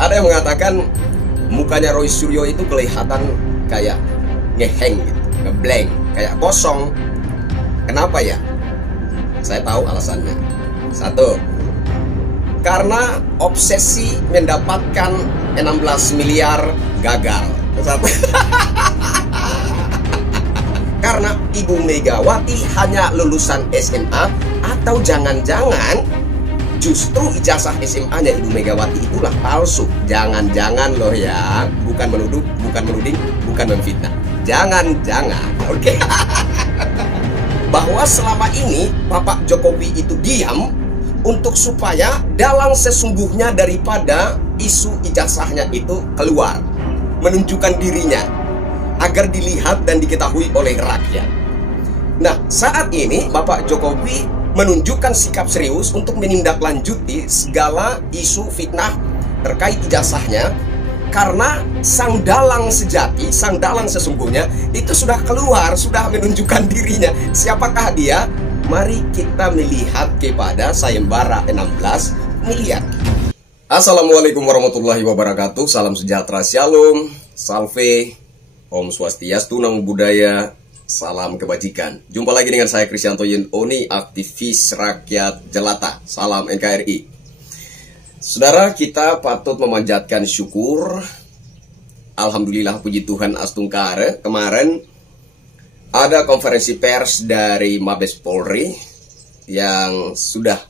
Ada yang mengatakan mukanya Roy Suryo itu kelihatan kayak ngeheng gitu, ngeblank, kayak kosong. Kenapa ya? Saya tahu alasannya. Satu, karena obsesi mendapatkan 16 miliar gagal. Satu. Karena Ibu Megawati hanya lulusan SMA, atau jangan-jangan justru ijazah SMA-nya Ibu Megawati itulah palsu. Jangan-jangan loh ya, bukan menuduh, bukan menuding, bukan memfitnah. Jangan-jangan, oke? Bahwa selama ini Bapak Jokowi itu diam untuk supaya dalang sesungguhnya daripada isu ijazahnya itu keluar, menunjukkan dirinya agar dilihat dan diketahui oleh rakyat. Nah, saat ini Bapak Jokowi menunjukkan sikap serius untuk menindaklanjuti segala isu fitnah terkait ijazahnya, karena sang dalang sejati, sang dalang sesungguhnya itu sudah keluar, sudah menunjukkan dirinya. Siapakah dia? Mari kita melihat kepada sayembara 16 miliar. Assalamualaikum warahmatullahi wabarakatuh. Salam sejahtera, shalom, salve, Om Swastiastu, Namo Buddhaya, salam kebajikan. Jumpa lagi dengan saya Kristianto Yunoni, aktivis rakyat jelata. Salam NKRI. Saudara, kita patut memanjatkan syukur. Alhamdulillah, puji Tuhan Astungkare. Kemarin ada konferensi pers dari Mabes Polri yang sudah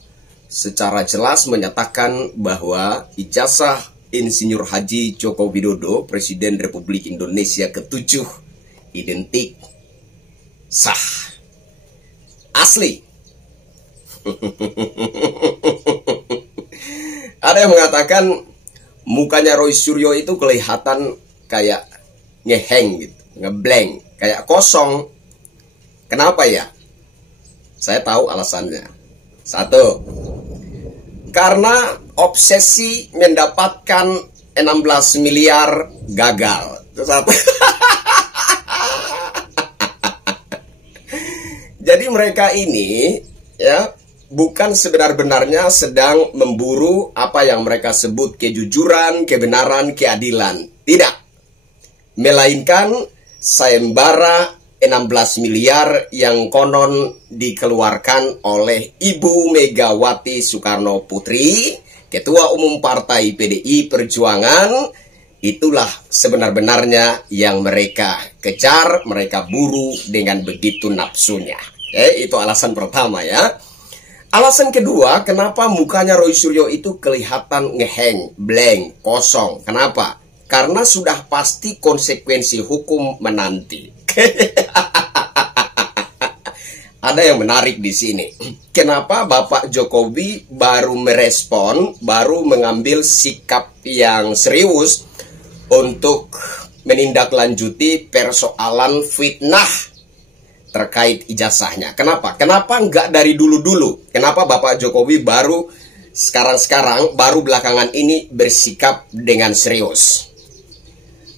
secara jelas menyatakan bahwa ijazah Insinyur Haji Joko Widodo, Presiden Republik Indonesia ke-7, identik, sah, asli. Ada yang mengatakan mukanya Roy Suryo itu kelihatan kayak ngeheng gitu, ngeblank, kayak kosong. Kenapa ya? Saya tahu alasannya. Satu, karena obsesi mendapatkan 16 miliar gagal. Itu satu. Jadi mereka ini ya bukan sebenar-benarnya sedang memburu apa yang mereka sebut kejujuran, kebenaran, keadilan. Tidak. Melainkan sayembara 16 miliar yang konon dikeluarkan oleh Ibu Megawati Soekarno Putri, Ketua Umum Partai PDI Perjuangan. Itulah sebenar-benarnya yang mereka kejar, mereka buru dengan begitu nafsunya. Itu alasan pertama ya. Alasan kedua, kenapa mukanya Roy Suryo itu kelihatan ngeheng, blank, kosong. Kenapa? Karena sudah pasti konsekuensi hukum menanti. Ada yang menarik di sini. Kenapa Bapak Jokowi baru merespon, baru mengambil sikap yang serius untuk menindaklanjuti persoalan fitnah terkait ijazahnya? Kenapa? Kenapa enggak dari dulu-dulu? Kenapa Bapak Jokowi baru sekarang-sekarang, baru belakangan ini bersikap dengan serius?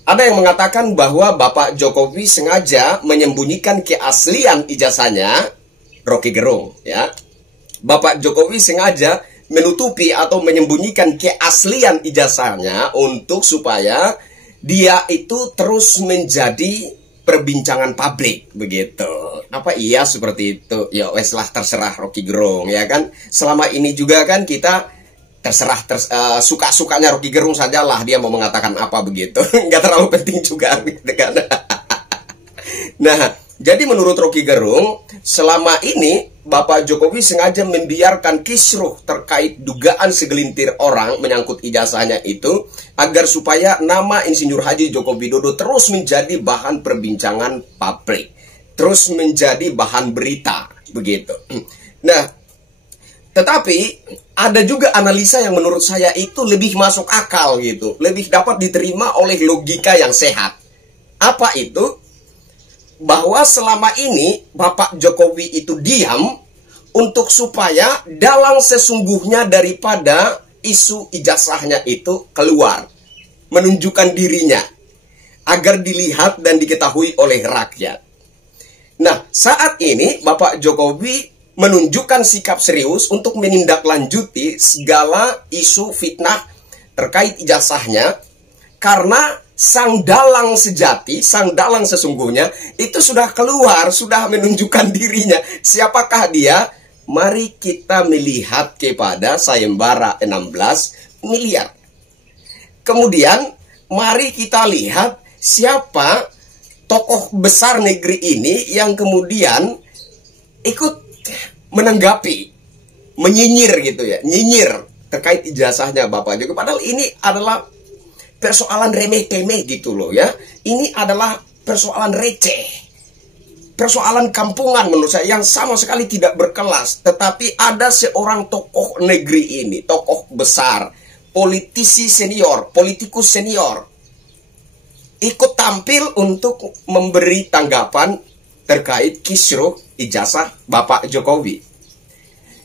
Ada yang mengatakan bahwa Bapak Jokowi sengaja menyembunyikan keaslian ijazahnya, Rocky Gerung, ya. Bapak Jokowi sengaja menutupi atau menyembunyikan keaslian ijazahnya untuk supaya dia itu terus menjadi perbincangan publik, begitu. Apa iya seperti itu? Ya weslah, terserah Rocky Gerung, ya kan. Selama ini juga kan kita terserah suka-sukanya Rocky Gerung sajalah, dia mau mengatakan apa begitu. Nggak terlalu penting juga gitu kan. Nah, jadi menurut Rocky Gerung, selama ini Bapak Jokowi sengaja membiarkan kisruh terkait dugaan segelintir orang menyangkut ijazahnya itu, agar supaya nama Insinyur Haji Joko Widodo terus menjadi bahan perbincangan publik, terus menjadi bahan berita, begitu. Nah, tetapi ada juga analisa yang menurut saya itu lebih masuk akal gitu, lebih dapat diterima oleh logika yang sehat. Apa itu? Bahwa selama ini Bapak Jokowi itu diam untuk supaya dalang sesungguhnya daripada isu ijazahnya itu keluar, menunjukkan dirinya agar dilihat dan diketahui oleh rakyat. Nah, saat ini Bapak Jokowi menunjukkan sikap serius untuk menindaklanjuti segala isu fitnah terkait ijazahnya, karena sang dalang sejati, sang dalang sesungguhnya itu sudah keluar, sudah menunjukkan dirinya. Siapakah dia? Mari kita melihat kepada sayembara 16 miliar. Kemudian mari kita lihat siapa tokoh besar negeri ini yang kemudian ikut menanggapi, menyinyir gitu ya, nyinyir terkait ijazahnya Bapak Jokowi. Padahal ini adalah persoalan remeh-temeh gitu loh ya. Ini adalah persoalan receh, persoalan kampungan menurut saya yang sama sekali tidak berkelas. Tetapi ada seorang tokoh negeri ini, tokoh besar, politisi senior, politikus senior, ikut tampil untuk memberi tanggapan terkait kisruh ijazah Bapak Jokowi.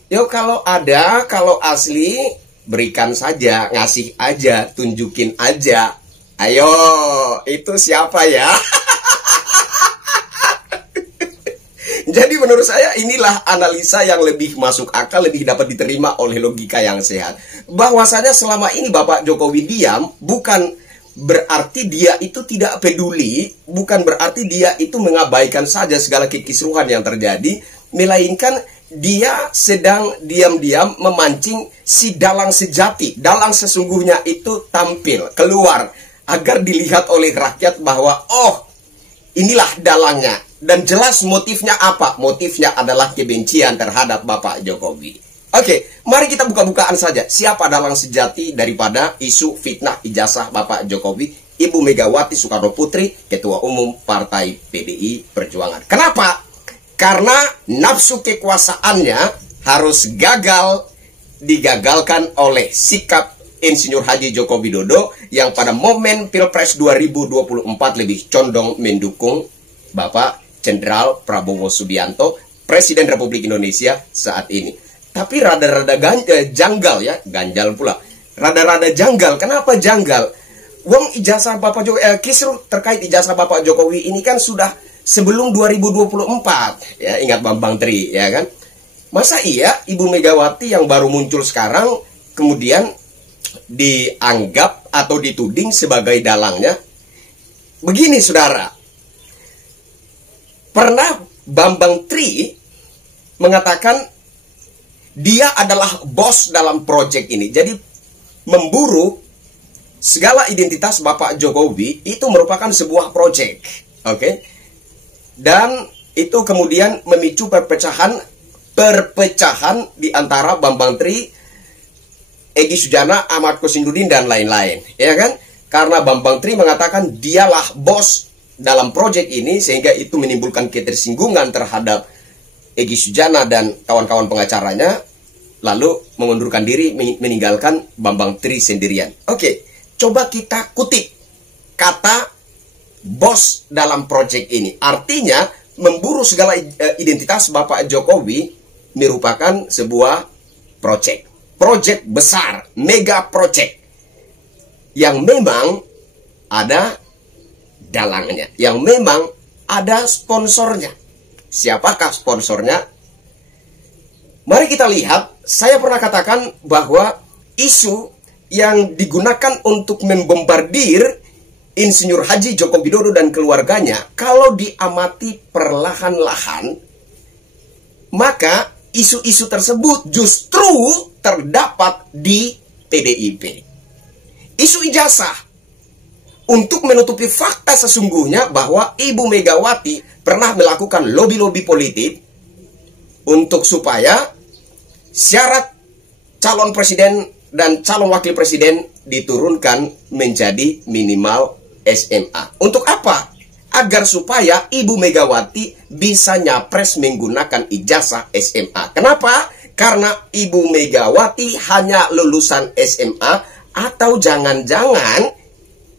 Yo, kalau ada, kalau asli, berikan saja, ngasih aja, tunjukin aja. Ayo, itu siapa ya? Jadi menurut saya inilah analisa yang lebih masuk akal, lebih dapat diterima oleh logika yang sehat. Bahwasanya selama ini Bapak Jokowi diam, bukan berarti dia itu tidak peduli, bukan berarti dia itu mengabaikan saja segala kekisruhan yang terjadi, melainkan dia sedang diam-diam memancing si dalang sejati, dalang sesungguhnya itu tampil, keluar, agar dilihat oleh rakyat bahwa, oh, inilah dalangnya. Dan jelas motifnya apa? Motifnya adalah kebencian terhadap Bapak Jokowi. Oke, mari kita buka-bukaan saja. Siapa dalang sejati daripada isu fitnah ijazah Bapak Jokowi? Ibu Megawati Soekarno Putri, Ketua Umum Partai PDI Perjuangan. Kenapa? Karena nafsu kekuasaannya harus digagalkan oleh sikap Insinyur Haji Joko Widodo yang pada momen Pilpres 2024 lebih condong mendukung Bapak Jenderal Prabowo Subianto, Presiden Republik Indonesia saat ini. Tapi rada-rada janggal ya, ganjal pula. Rada-rada janggal. Kenapa janggal? Wong ijazah Bapak Jokowi, kisruh terkait ijazah Bapak Jokowi ini kan sudah sebelum 2024, ya, ingat Bambang Tri, ya kan? Masa iya Ibu Megawati yang baru muncul sekarang kemudian dianggap atau dituding sebagai dalangnya? Begini saudara, pernah Bambang Tri mengatakan dia adalah bos dalam proyek ini. Jadi memburu segala identitas Bapak Jokowi itu merupakan sebuah proyek, oke? Dan itu kemudian memicu perpecahan di antara Bambang Tri, Egy Sujana, Ahmad Kosinudin, dan lain-lain, ya kan? Karena Bambang Tri mengatakan dialah bos dalam proyek ini, sehingga itu menimbulkan ketersinggungan terhadap Egy Sujana dan kawan-kawan pengacaranya, lalu mengundurkan diri, meninggalkan Bambang Tri sendirian. Oke, coba kita kutip kata bos dalam proyek ini. Artinya memburu segala identitas Bapak Jokowi merupakan sebuah proyek besar, mega proyek yang memang ada dalangnya, yang memang ada sponsornya. Siapakah sponsornya? Mari kita lihat. Saya pernah katakan bahwa isu yang digunakan untuk membombardir Insinyur Haji Joko Widodo dan keluarganya, kalau diamati perlahan-lahan, maka isu-isu tersebut justru terdapat di PDIP. Isu ijazah untuk menutupi fakta sesungguhnya bahwa Ibu Megawati pernah melakukan lobby-lobby politik untuk supaya syarat calon presiden dan calon wakil presiden diturunkan menjadi minimal SMA. Untuk apa? Agar supaya Ibu Megawati bisa nyapres menggunakan ijazah SMA. Kenapa? Karena Ibu Megawati hanya lulusan SMA, atau jangan-jangan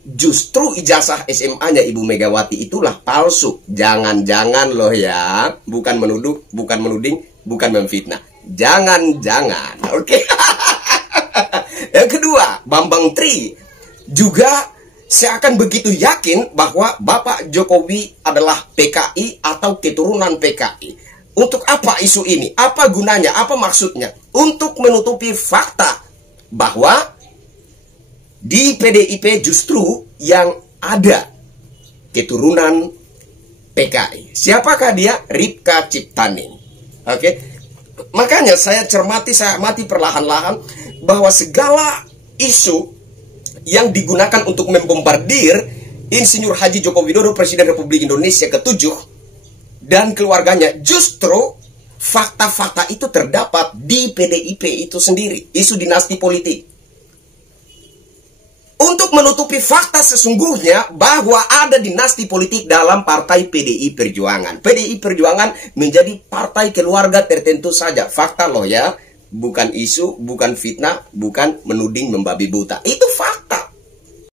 justru ijazah SMA-nya Ibu Megawati itulah palsu. Jangan-jangan loh ya. Bukan menuduh, bukan menuding, bukan memfitnah. Jangan-jangan. Oke. Yang kedua, Bambang Tri juga seakan begitu yakin bahwa Bapak Jokowi adalah PKI atau keturunan PKI. Untuk apa isu ini? Apa gunanya? Apa maksudnya? Untuk menutupi fakta bahwa di PDIP justru yang ada keturunan PKI. Siapakah dia? Ripka Ciptaning. Oke. Makanya saya amati perlahan-lahan bahwa segala isu yang digunakan untuk membombardir Insinyur Haji Joko Widodo, Presiden Republik Indonesia ke-7 dan keluarganya, justru fakta-fakta itu terdapat di PDIP itu sendiri, isu dinasti politik. Untuk menutupi fakta sesungguhnya bahwa ada dinasti politik dalam partai PDI Perjuangan. PDI Perjuangan menjadi partai keluarga tertentu saja. Fakta loh ya, bukan isu, bukan fitnah, bukan menuding membabi buta. Itu fakta.